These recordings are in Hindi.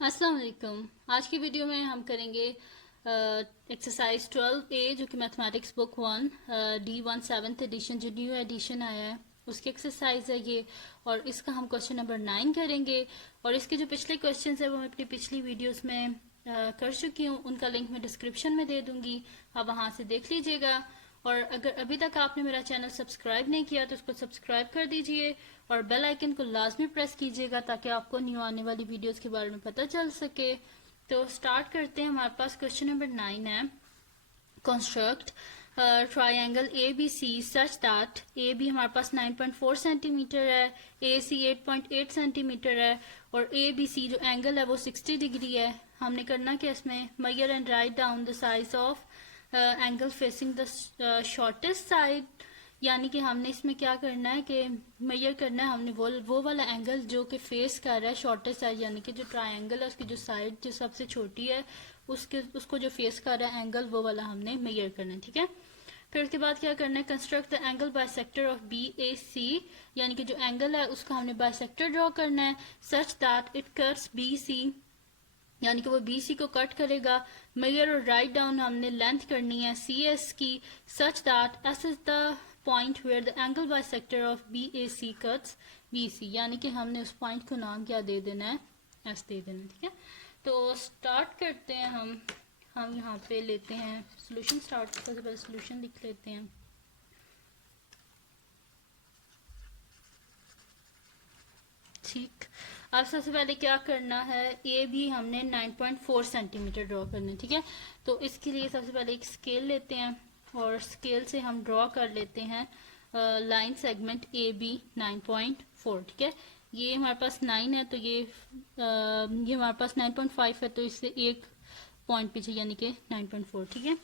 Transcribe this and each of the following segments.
अस्सलाम वालेकुम। आज की वीडियो में हम करेंगे एक्सरसाइज 12A जो कि mathematics book 1 D1 7th edition जो न्यू एडिशन आया है उसकी एक्सरसाइज है ये। और इसका हम क्वेश्चन नंबर 9 करेंगे। और इसके जो पिछले क्वेश्चन है वो मैं अपनी पिछली वीडियोस में कर चुकी हूँ, उनका लिंक मैं डिस्क्रिप्शन में दे दूंगी, आप वहां से देख लीजिएगा। और अगर अभी तक आपने मेरा चैनल सब्सक्राइब नहीं किया तो उसको सब्सक्राइब कर दीजिए और बेल आइकन को लाजमी प्रेस कीजिएगा ताकि आपको न्यू आने वाली वीडियोस के बारे में पता चल सके। तो स्टार्ट करते हैं। हमारे पास क्वेश्चन नंबर 9 है। Construct triangle A B C such that A B हमारे पास 9.4 सेंटीमीटर है, ए सी 8.8 सेंटीमीटर है और ए बी सी जो एंगल है वो 60 डिग्री है। हमने करना क्या इसमें, measure and write down the size of angle facing the shortest side. यानी कि हमने इसमें क्या करना है कि मेजर करना है हमने वो वाला एंगल जो कि फेस कर रहा है शॉर्टेस्ट साइड, यानी कि जो ट्रायंगल है उसकी जो साइड जो सबसे छोटी है उसको जो फेस कर रहा है एंगल वो वाला हमने मेजर करना है। ठीक है, फिर उसके बाद क्या करना है, construct the angle bisector of B A C, यानी कि जो एंगल है उसका हमने बाइसेक्टर ड्रॉ करना है such that it cuts B C, यानी कि वो बी सी को कट करेगा। मेजर और राइट डाउन हमने लेंथ करनी है सी एस की such that S is the point where the angle bisector of B A C cuts B C, यानी कि हमने उस पॉइंट को नाम क्या दे देना है, एस दे देना है। ठीक है, तो स्टार्ट करते हैं हम यहाँ पे लेते हैं सोल्यूशन। स्टार्ट सबसे पहले सोल्यूशन लिख लेते हैं। ठीक, अब सबसे पहले क्या करना है, ए भी हमने 9.4 सेंटीमीटर ड्रॉ करना है। ठीक है, तो इसके लिए सबसे पहले एक स्केल लेते हैं और स्केल से हम ड्रॉ कर लेते हैं लाइन सेगमेंट ए बी 9.4। ठीक है, ये हमारे पास 9 है तो ये हमारे पास 9.5 है तो इससे एक पॉइंट पीछे यानी कि 9.4। ठीक है,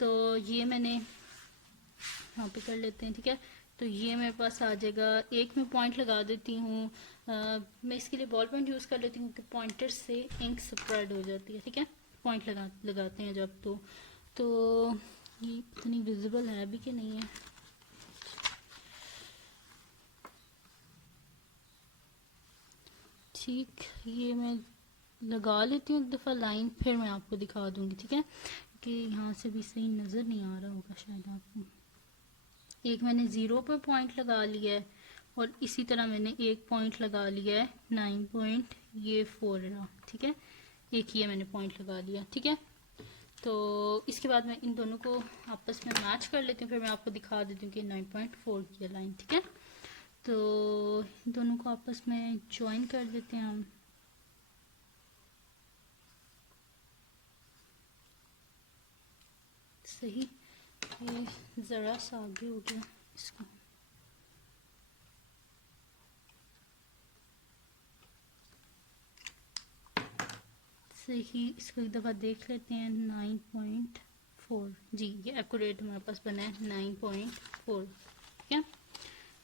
तो ये मैंने यहाँ पे कर लेते हैं। ठीक है, तो ये मेरे पास आ जाएगा, एक में पॉइंट लगा देती हूँ। मैं इसके लिए बॉल पॉइंट यूज़ कर लेती हूँ क्योंकि पॉइंटर से इंक स्प्रेड हो जाती है। ठीक है, पॉइंट लगाते हैं जब तो ये इतनी विजिबल है अभी कि नहीं है। ठीक, ये मैं लगा लेती हूँ एक दफ़ा लाइन, फिर मैं आपको दिखा दूंगी। ठीक है, कि यहाँ से भी सही नज़र नहीं आ रहा होगा शायद आपको। एक मैंने 0 पर पॉइंट लगा लिया है और इसी तरह मैंने एक पॉइंट लगा लिया है 9.4 रहा। ठीक है, एक ये मैंने पॉइंट लगा लिया। ठीक है, तो इसके बाद मैं इन दोनों को आपस में मैच कर लेती हूँ, फिर मैं आपको दिखा देती हूँ कि 9.4 की लाइन। ठीक है, तो इन दोनों को आपस में ज्वाइन कर देते हैं हम। सही, ये ज़रा सा आगे हो गया इसको। सही, इसको एक दफ़ा देख लेते हैं। 9.4, जी ये एक्यूरेट हमारे पास बना है 9.4। ठीक है,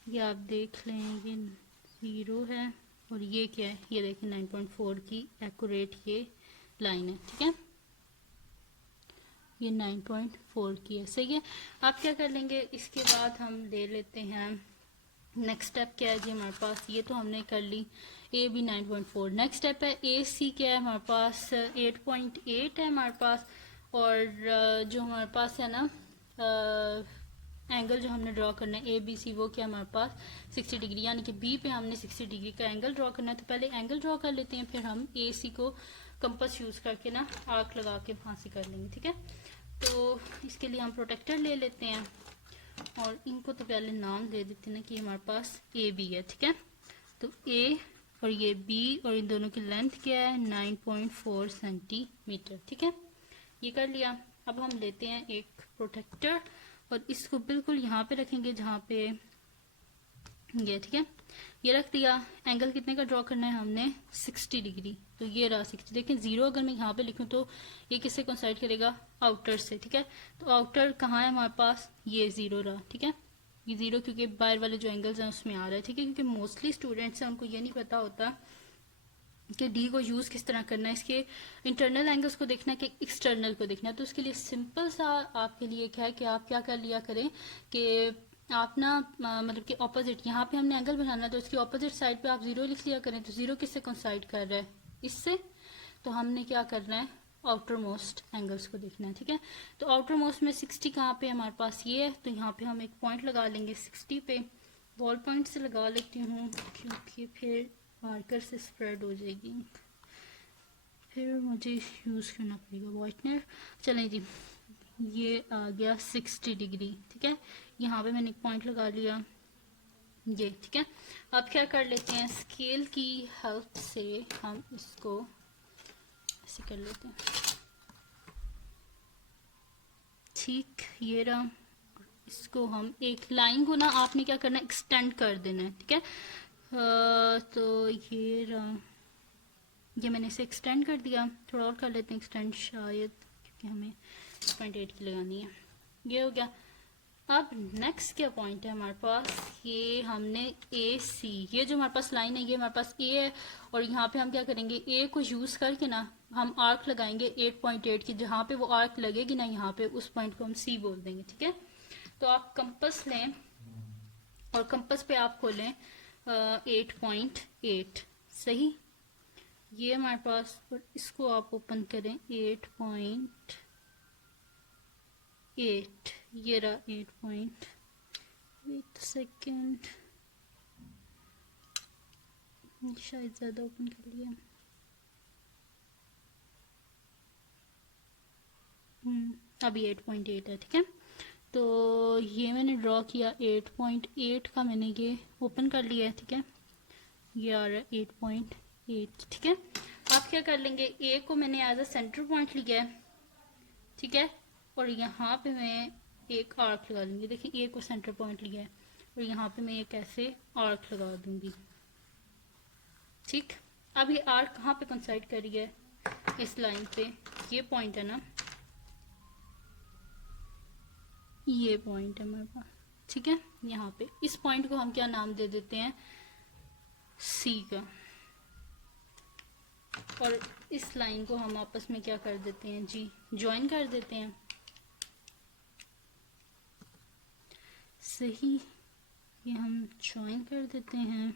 ये आप देख लें, ये 0 है और ये क्या है, ये देखें 9.4 की एक्यूरेट ये लाइन है। ठीक है, ये 9.4 की है। सही है, आप क्या कर लेंगे, इसके बाद हम ले लेते हैं नेक्स्ट स्टेप क्या है जी हमारे पास। ये तो हमने कर ली ए बी 9.4। नेक्स्ट स्टेप है ए सी, क्या है हमारे पास 8.8 है हमारे पास। और जो हमारे पास है ना एंगल जो हमने ड्रॉ करना है ए बी सी, वो क्या हमारे पास 60 डिग्री, यानी कि बी पे हमने 60 डिग्री का एंगल ड्रॉ करना है। तो पहले एंगल ड्रॉ कर लेते हैं, फिर हम ए सी को कंपास यूज करके ना आर्क लगा के फांसी कर लेंगे। ठीक है, तो इसके लिए हम प्रोटेक्टर ले लेते हैं और इनको तो पहले नाम दे देते हैं ना कि हमारे पास ए बी है। ठीक है, तो ए और ये बी और इन दोनों की लेंथ क्या है 9.4 सेंटीमीटर। ठीक है, ये कर लिया। अब हम लेते हैं एक प्रोटेक्टर और इसको बिल्कुल यहाँ पे रखेंगे जहाँ पे ये। ठीक है, ये रख दिया। एंगल कितने का ड्रॉ करना है हमने 60 डिग्री, तो ये रहा 60। देखें 0 अगर मैं यहाँ पे लिखूं तो ये किससे कोइंसाइड करेगा, आउटर से। ठीक है, तो आउटर कहाँ है हमारे पास, ये 0 रहा। ठीक है, ये 0 क्योंकि बाहर वाले जो एंगल्स हैं उसमें आ रहा है। ठीक है, क्योंकि मोस्टली स्टूडेंट्स हैं उनको ये नहीं पता होता कि डी को यूज किस तरह करना है, इसके इंटरनल एंगल्स को देखना है कि एक्सटर्नल को देखना है। तो उसके लिए सिंपल सा आपके लिए क्या है कि आप क्या कर लिया करें कि आप ना मतलब कि ऑपोजिट, यहाँ पे हमने एंगल बनाना है तो इसकी ऑपोजिट साइड पे आप 0 लिख लिया करें। तो 0 किससे कोइंसाइड कर रहा है, इससे। तो हमने क्या करना है, आउटर मोस्ट एंगल्स को देखना है, ठीक है। तो आउटर मोस्ट में 60 कहाँ पे हमारे पास ये है, तो यहाँ पे हम एक पॉइंट लगा लेंगे 60 पे। बॉल पॉइंट से लगा लेती हूँ क्योंकि फिर मार्कर से स्प्रेड हो जाएगी, फिर मुझे यूज़ करना पड़ेगा वाइटनर। चलें जी, ये आ गया 60 डिग्री, ठीक है। यहाँ पे मैंने एक पॉइंट लगा लिया ये, ठीक है। अब क्या कर लेते हैं, स्केल की हेल्प से हम इसको ऐसे कर लेते हैं, ठीक। ये रहा, इसको हम एक लाइन को ना आपने क्या करना है, एक्सटेंड कर देना है, ठीक है। तो ये रहा, ये मैंने इसे एक्सटेंड कर दिया। थोड़ा और कर लेते हैं एक्सटेंड शायद, क्योंकि हमें 0.8 की लगानी है। ये हो गया। अब नेक्स्ट क्या पॉइंट है हमारे पास, ये हमने ए सी, ये जो हमारे पास लाइन है ये हमारे पास ए है, और यहाँ पे हम क्या करेंगे, ए को यूज करके ना हम आर्क लगाएंगे 8.8 की। जहाँ पे वो आर्क लगेगी ना यहाँ पे, उस पॉइंट को हम सी बोल देंगे, ठीक है। तो आप कंपस लें और कंपस पे आप खोलें 8.8, सही। ये हमारे पास, और इसको आप ओपन करें 8.8, ये रहा 8. वेट सेकेंड, शायद ज्यादा ओपन कर लिया। अभी 8.8 है, ठीक है। तो ये मैंने ड्रॉ किया 8.8 का, मैंने ये ओपन कर लिया है, ठीक है। ये आ रहा है 8.8, ठीक है। आप क्या कर लेंगे, ए को मैंने एज अ सेंटर पॉइंट लिया है, ठीक है, और यहाँ पे मैं एक आर्क लगा दूंगी। देखिए ए को सेंटर पॉइंट लिया है और यहाँ पे मैं एक ऐसे आर्क लगा दूंगी, ठीक। अब ये आर्क कहाँ पे कंसाइड करी है, इस लाइन पे, ये पॉइंट है ना, ये पॉइंट है मेरे पास, ठीक है। यहाँ पे इस पॉइंट को हम क्या नाम दे देते हैं, सी का, और इस लाइन को हम आपस में क्या कर देते हैं जी, ज्वाइन कर देते हैं, सही। ये हम ज्वाइन कर देते हैं,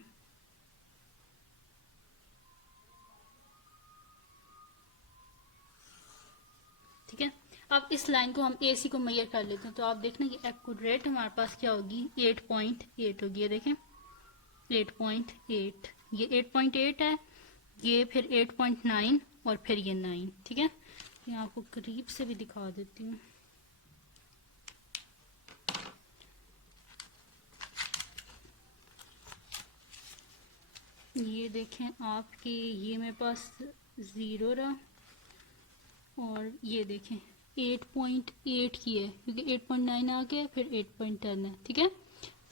ठीक है। अब इस लाइन को हम AC को मेजर कर लेते हैं, तो आप देखना कि एक्यूरेट हमारे पास क्या होगी, 8.8 होगी। ये देखें 8.8, ये 8.8 है, ये फिर 8.9 और फिर ये 9, ठीक है। मैं आपको करीब से भी दिखा देती हूँ। ये देखें आपके, ये मेरे पास 0 रहा, और ये देखें 8.8 की है, क्योंकि 8.9 आ गया, फिर 8.10 है, ठीक है।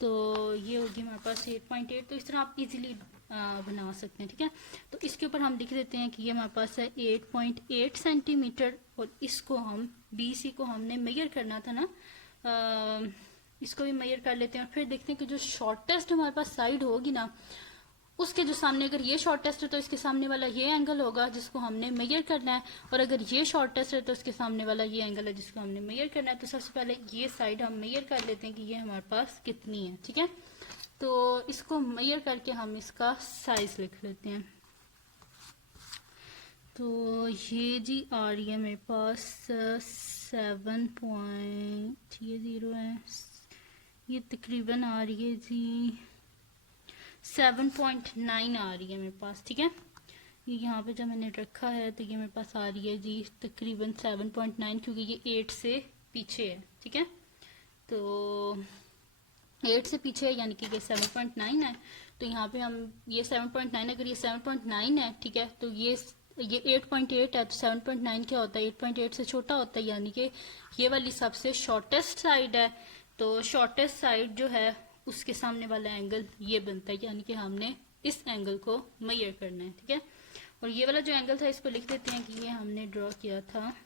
तो ये होगी हमारे पास 8.8। तो इस तरह आप इजीली बना सकते हैं, ठीक है। तो इसके ऊपर हम लिख देते हैं कि ये हमारे पास है 8.8 सेंटीमीटर, और इसको हम BC को हमने मेजर करना था ना, इसको भी मेजर कर लेते हैं, और फिर देखते हैं कि जो शॉर्टेस्ट हमारे पास साइड होगी ना, उसके जो सामने, अगर ये शॉर्टेस्ट है तो इसके सामने वाला ये एंगल होगा जिसको हमने मेजर करना है, और अगर ये शॉर्टेस्ट है तो इसके सामने वाला ये एंगल है जिसको हमने मेजर करना है। तो सबसे पहले ये साइड हम मेजर कर लेते हैं कि ये हमारे पास कितनी है, ठीक है। तो इसको मेजर करके हम इसका साइज लिख लेते हैं। तो ये जी आ रही है मेरे पास 7 पॉइंट, ये 0 है, ये तकरीबन आ रही है जी 7.9 आ रही है मेरे पास, ठीक है। ये यहाँ पे जब मैंने रखा है तो ये मेरे पास आ रही है जी तकरीबन 7.9, क्योंकि ये 8 से पीछे है, ठीक है। तो 8 से पीछे है, यानी कि ये 7.9 है। तो यहाँ पे हम ये 7.9, अगर ये 7.9 है, ठीक है, तो ये 8.8 है, तो 7.9 क्या होता है, 8.8 से छोटा होता है, यानी कि ये वाली सबसे शॉर्टेस्ट साइड है। तो शॉर्टेस्ट साइड जो है उसके सामने वाला एंगल ये बनता है, यानी कि हमने इस एंगल को मेजर करना है, ठीक है। और ये वाला जो एंगल था इसको लिख देते हैं कि ये हमने ड्रॉ किया था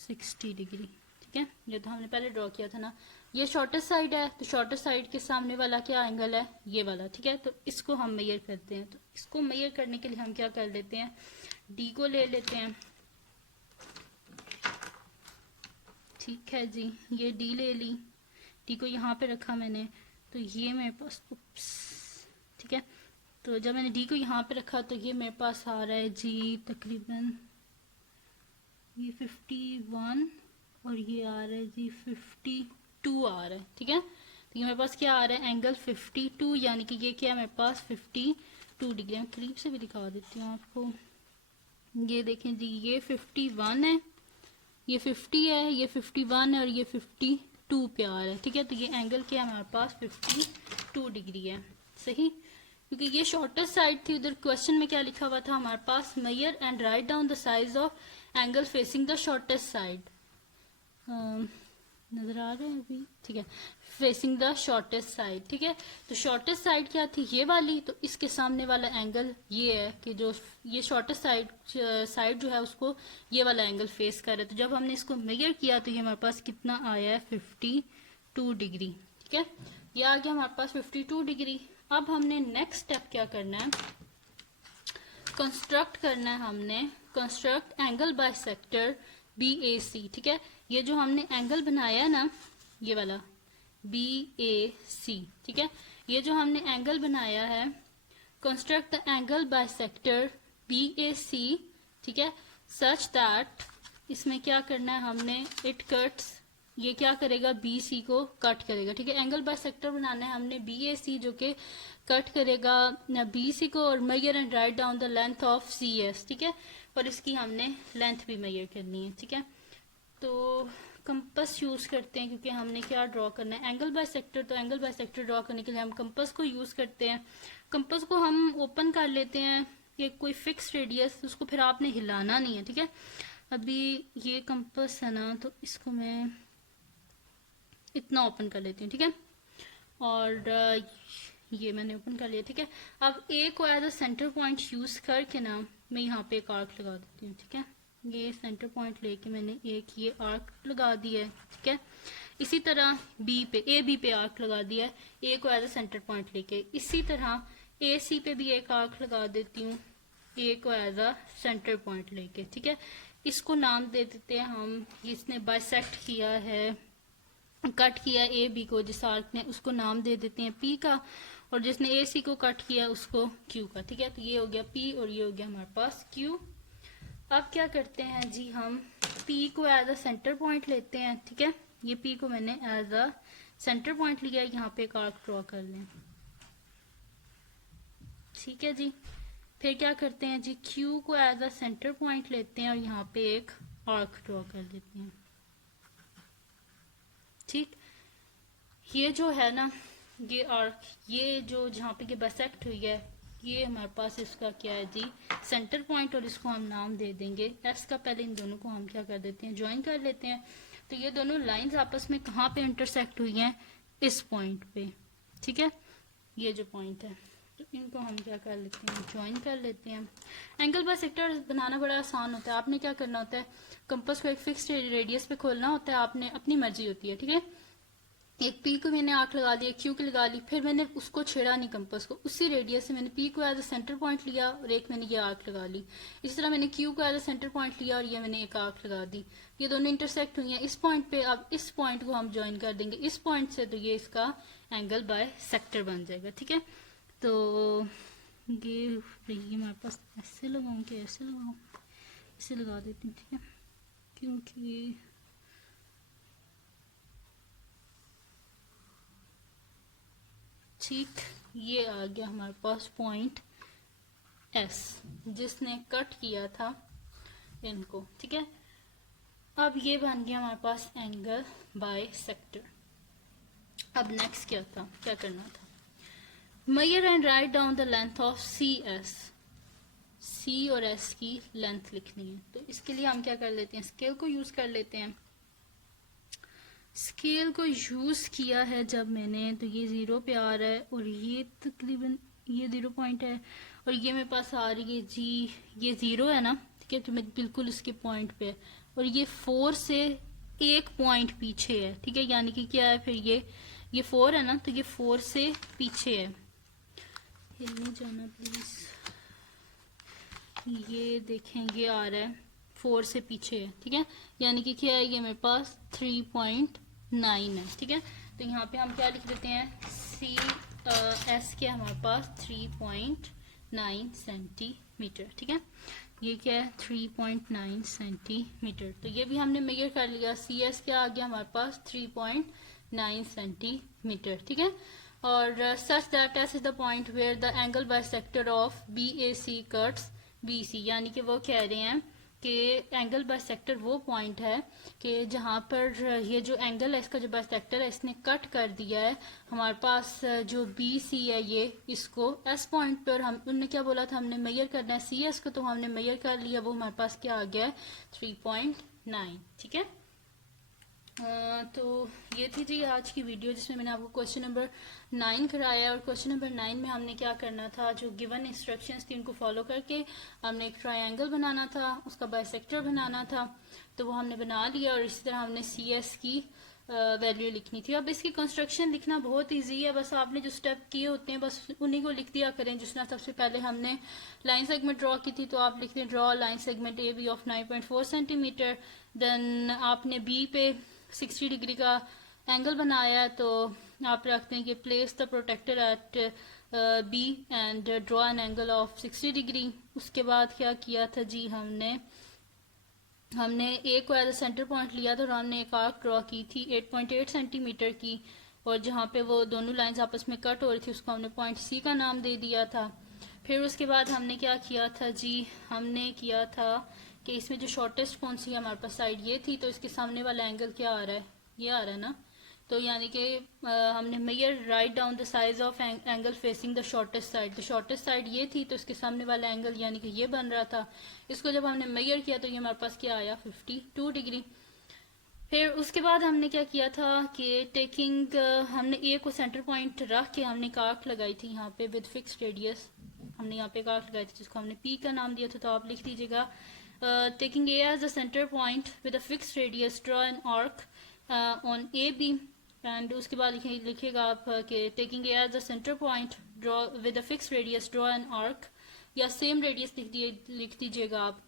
60 डिग्री, ठीक है। ये तो हमने पहले ड्रॉ किया था ना। ये शॉर्टेस्ट साइड है, तो शॉर्टेस्ट साइड के सामने वाला क्या एंगल है, ये वाला, ठीक है। तो इसको हम मेजर करते हैं। तो इसको मेजर करने के लिए हम क्या कर लेते हैं, D को ले लेते हैं, ठीक है जी। ये D ले ली, D को यहाँ पे रखा मैंने, तो ये मेरे पास, ठीक है। तो जब मैंने डी को यहाँ पे रखा तो ये मेरे पास आ रहा है जी तकरीबन ये 51 और ये आ रहा है जी 52 आ रहा है, ठीक है। तो ये मेरे पास क्या आ रहा है एंगल 52, यानी कि ये क्या है मेरे पास 52 डिग्री। मैं करीब से भी दिखा देती हूँ आपको, ये देखें जी ये 51 है, ये 50 है, ये 51 है और ये 52 पे आ रहा है, ठीक है। तो ये एंगल क्या है हमारे पास 52 डिग्री है, सही। क्योंकि ये शॉर्टेस्ट साइड थी, उधर क्वेश्चन में क्या लिखा हुआ था हमारे पास, measure and write down the size of angle facing the shortest side. नजर आ रहे हैं अभी, ठीक है, फेसिंग द शॉर्टेस्ट साइड, ठीक है। तो शॉर्टेस्ट साइड क्या थी, ये वाली, तो इसके सामने वाला एंगल ये है कि जो ये शॉर्टेस्ट साइड जो है उसको ये वाला एंगल फेस कर रहा है। तो जब हमने इसको मेजर किया तो ये हमारे पास कितना आया है 52 डिग्री, ठीक है। ये आ गया हमारे पास 52 डिग्री। अब हमने नेक्स्ट स्टेप क्या करना है, कंस्ट्रक्ट करना है हमने, कंस्ट्रक्ट एंगल बाइसेक्टर BAC, ठीक है। ये जो हमने एंगल बनाया है ना, ये वाला BAC, ठीक है, ये जो हमने एंगल बनाया है, construct the angle bisector BAC, ठीक है, सच दैट, इसमें क्या करना है हमने, इट कट्स, ये क्या करेगा BC को कट करेगा, ठीक है। एंगल बाइसेक्टर बनाना है हमने BAC जो कि कट करेगा BC को, और measure and write down the length of CS, ठीक है, और इसकी हमने लेंथ भी मेजर करनी है, ठीक है। तो कंपास यूज करते हैं क्योंकि हमने क्या ड्रॉ करना है एंगल बाइसेक्टर, तो एंगल बाइसेक्टर ड्रॉ करने के लिए हम कंपास को यूज करते हैं। कंपास को हम ओपन कर लेते हैं, ये कोई फिक्स रेडियस, उसको फिर आपने हिलाना नहीं है, ठीक है। अभी ये कंपास है ना, तो इसको मैं इतना ओपन कर लेती हूँ, ठीक है, और ये मैंने ओपन कर लिया, ठीक है। अब ए को as a centre point use करके ना मैं यहाँ पे एक आर्क लगा देती हूँ, ठीक है। ये सेंटर पॉइंट लेके मैंने एक ये आर्क लगा दिया है, ठीक है। इसी तरह AB पे आर्क लगा दिया है, ए को एज अ सेंटर पॉइंट लेके। इसी तरह AC पे भी एक आर्क लगा देती हूँ, ए को एज अ सेंटर पॉइंट लेके, ठीक है। इसको नाम दे देते हैं हम, इसने बाइसेक्ट किया है, कट किया AB को, जिस आर्क ने, उसको नाम दे देते हैं P का, और जिसने AC को कट किया उसको Q का, ठीक है। तो ये हो गया P और ये हो गया हमारे पास Q। अब क्या करते हैं जी, हम P को एज अ सेंटर पॉइंट लेते हैं, ठीक है। ये P को मैंने एज अ सेंटर पॉइंट लिया, यहाँ पे एक आर्क ड्रॉ कर लें, ठीक है जी। फिर क्या करते हैं जी, Q को एज अ सेंटर पॉइंट लेते हैं और यहाँ पे एक आर्क ड्रॉ कर देते हैं, ठीक। ये जो है ना, ये आर्क, ये जो जहाँ पे ये बाइसेक्ट हुई है, ये हमारे पास इसका क्या है जी, सेंटर पॉइंट, और इसको हम नाम दे देंगे S का। पहले इन दोनों को हम क्या कर देते हैं, ज्वाइन कर लेते हैं। तो ये दोनों लाइंस आपस में कहाँ पे इंटरसेक्ट हुई हैं, इस पॉइंट पे, ठीक है, ये जो पॉइंट है, तो इनको हम क्या कर लेते हैं, ज्वाइन कर लेते हैं। एंगल बाइसेक्टर बनाना बड़ा आसान होता है। आपने क्या करना होता है, कंपास को एक फिक्स्ड रेडियस पे खोलना होता है, आपने अपनी मर्जी होती है, ठीक है। एक P को मैंने आर्क लगा दिया, Q की लगा ली, फिर मैंने उसको छेड़ा नहीं कंपास को, उसी रेडियस से मैंने P को एज अ सेंटर पॉइंट लिया और एक मैंने ये आर्क लगा ली। इसी तरह मैंने Q को एज अ सेंटर पॉइंट लिया और ये मैंने एक आर्क लगा दी। ये दोनों इंटरसेक्ट हुई हैं इस पॉइंट पे। अब इस पॉइंट को हम ज्वाइन कर देंगे इस पॉइंट से, तो ये इसका एंगल बाइसेक्टर बन जाएगा, ठीक है। तो ये हमारे पास ऐसे लगाऊं कि ऐसे लगाऊं, इसे लगा देती हूँ, ठीक है, क्योंकि ठीक, ये आ गया हमारे पास पॉइंट S जिसने कट किया था इनको, ठीक है। अब ये बन गया हमारे पास एंगल बाइसेक्टर। अब नेक्स्ट क्या था, क्या करना था, measure and write down the length of CS। C और S की लेंथ लिखनी है, तो इसके लिए हम क्या कर लेते हैं, स्केल को यूज कर लेते हैं। स्केल को यूज किया है जब मैंने, तो ये 0 पे आ रहा है और ये तकरीबन ये 0 पॉइंट है, और ये मेरे पास आ रही है जी, ये 0 है ना, ठीक है, तो मैं बिल्कुल इसके पॉइंट पे है, और ये 4 से एक पॉइंट पीछे है, ठीक है, यानी कि क्या है, फिर ये 4 है ना, तो ये 4 से पीछे है। हिलने जाना प्लीज, ये देखें, ये आ रहा है 4 से पीछे है, ठीक है, यानी कि क्या है, ये मेरे पास 3.9 है, ठीक है। तो यहाँ पे हम क्या लिख देते हैं, CS क्या है हमारे पास 3.9 3.9 सेंटीमीटर। ठीक है, ये क्या है 3.9 सेंटीमीटर। तो ये भी हमने मेजर कर लिया। सी एस क्या आ गया हमारे पास 3.9 सेंटीमीटर। ठीक है, और such that S is the point where the angle bisector of B A C cuts B C, यानी कि वो कह रहे हैं कि एंगल बाइसेक्टर वो पॉइंट है कि जहाँ पर ये जो एंगल है इसका जो बाइसेक्टर है इसने कट कर दिया है हमारे पास जो बी सी है ये इसको एस पॉइंट पर। हम उनने क्या बोला था हमने मेजर करना है सी एस को, तो हमने मेजर कर लिया, वो हमारे पास क्या आ गया है 3.9। ठीक है, तो ये थी जी आज की वीडियो जिसमें मैंने आपको क्वेश्चन नंबर 9 कराया। और क्वेश्चन नंबर 9 में हमने क्या करना था, जो गिवन इंस्ट्रक्शंस थी उनको फॉलो करके हमने एक ट्रायंगल बनाना था, उसका बाइसेक्टर बनाना था, तो वो हमने बना लिया। और इसी तरह हमने सी एस की वैल्यू लिखनी थी। अब इसकी कंस्ट्रक्शन लिखना बहुत ईजी है, बस आपने जो स्टेप किए होते हैं बस उन्हीं को लिख दिया करें। जिसने सबसे पहले हमने लाइन सेगमेंट ड्रॉ की थी, तो आप लिखते हैं draw line segment A B of 9.4 centimetre. Then आपने बी पे 60 डिग्री का एंगल बनाया है, तो आप रखते हैं कि place the protractor at B and draw an angle of 60 degree. उसके बाद क्या किया था जी, हमने ए को एज अ सेंटर पॉइंट लिया था और हमने एक आर्क ड्रॉ की थी 8.8 सेंटीमीटर की, और जहाँ पे वो दोनों लाइंस आपस में कट हो रही थी उसको हमने पॉइंट सी का नाम दे दिया था। फिर उसके बाद हमने क्या किया था जी, हमने किया था कि इसमें जो शॉर्टेस्ट कौन सी है हमारे पास साइड ये थी, तो इसके सामने वाला एंगल क्या आ रहा है, ये आ रहा है ना। तो यानी कि हमने measure write down the size of angle facing the shortest side. The shortest side ये थी, तो इसके सामने वाला एंगल यानी कि ये बन रहा था। इसको जब हमने मेजर किया तो ये हमारे पास क्या आया 52 डिग्री। फिर उसके बाद हमने क्या किया था कि टेकिंग हमने ए को सेंटर पॉइंट रख के हमने एक आर्क लगाई थी यहाँ पे विद फिक्स रेडियस। हमने यहाँ पे एक आर्क लगाई थी जिसको हमने पी का नाम दिया था, तो आप लिख दीजिएगा taking A as the center point with a fixed radius, draw an arc on AB। And उसके बाद लिखिएगा आप कि taking A as the center point, draw with a fixed radius, draw an arc, या सेम रेडियस लिख दीजिएगा आप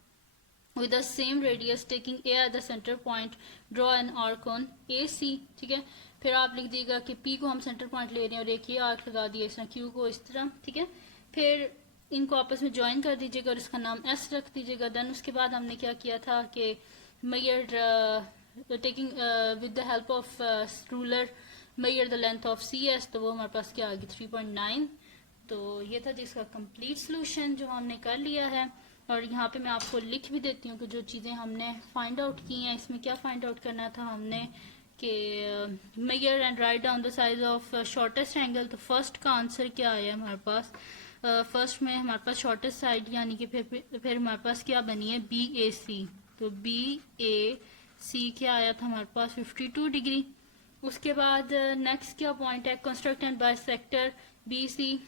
with the same radius taking A as the center point, draw an arc on AC। ठीक है, फिर आप लिख दीजिएगा कि P को हम सेंटर पॉइंट ले रहे हैं और एक ये आर्क लगा दिया इसने Q को इस तरह। ठीक है, फिर इनको आपस में ज्वाइन कर दीजिएगा और इसका नाम S रख दीजिएगा। देन उसके बाद हमने क्या किया था कि measure taking with the help of ruler measure the length of CS, तो वो हमारे पास क्या आ गई 3.9। तो ये था जिसका कंप्लीट सोल्यूशन जो हमने कर लिया है। और यहाँ पे मैं आपको लिख भी देती हूँ कि जो चीज़ें हमने फाइंड आउट की हैं इसमें क्या फाइंड आउट करना था हमने कि measure and write down the size of shortest angle. तो फर्स्ट का आंसर क्या आया हमारे पास, फर्स्ट में हमारे पास शॉर्टेस्ट साइड यानी कि फिर हमारे पास क्या बनी है BAC। तो BAC क्या आया था हमारे पास 52 डिग्री। उसके बाद नेक्स्ट क्या पॉइंट है, construct and bisector BC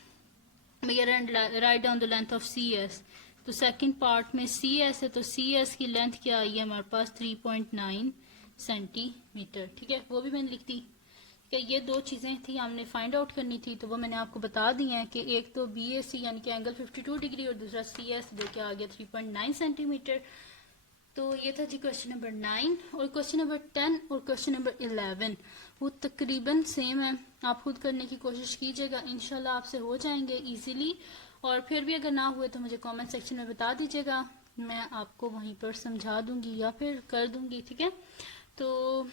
measure and write down the length of CS। तो सेकंड पार्ट में CS है, तो CS की लेंथ क्या आई है हमारे पास 3.9 सेंटीमीटर। ठीक है, वो भी मैंने लिख दी कि ये दो चीज़ें थी हमने फाइंड आउट करनी थी, तो वो मैंने आपको बता दी हैं कि एक तो BAC यानी कि एंगल 52 डिग्री और दूसरा CS जो कि आ गया 3.9 सेंटीमीटर। तो ये था जी क्वेश्चन नंबर 9। और क्वेश्चन नंबर 10 और क्वेश्चन नंबर 11 वो तकरीबन सेम है, आप खुद करने की कोशिश कीजिएगा, इंशाल्लाह आपसे हो जाएंगे इजीली। और फिर भी अगर ना हुए तो मुझे कमेंट सेक्शन में बता दीजिएगा, मैं आपको वहीं पर समझा दूंगी या फिर कर दूंगी। ठीक है, तो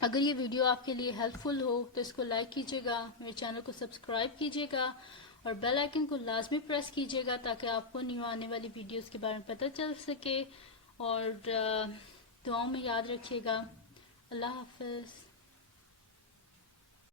अगर ये वीडियो आपके लिए हेल्पफुल हो तो इसको लाइक कीजिएगा, मेरे चैनल को सब्सक्राइब कीजिएगा और बेल आइकन को लाजमी प्रेस कीजिएगा ताकि आपको न्यू आने वाली वीडियोस के बारे में पता चल सके। और दुआओं में याद रखिएगा। अल्लाह हाफिज़।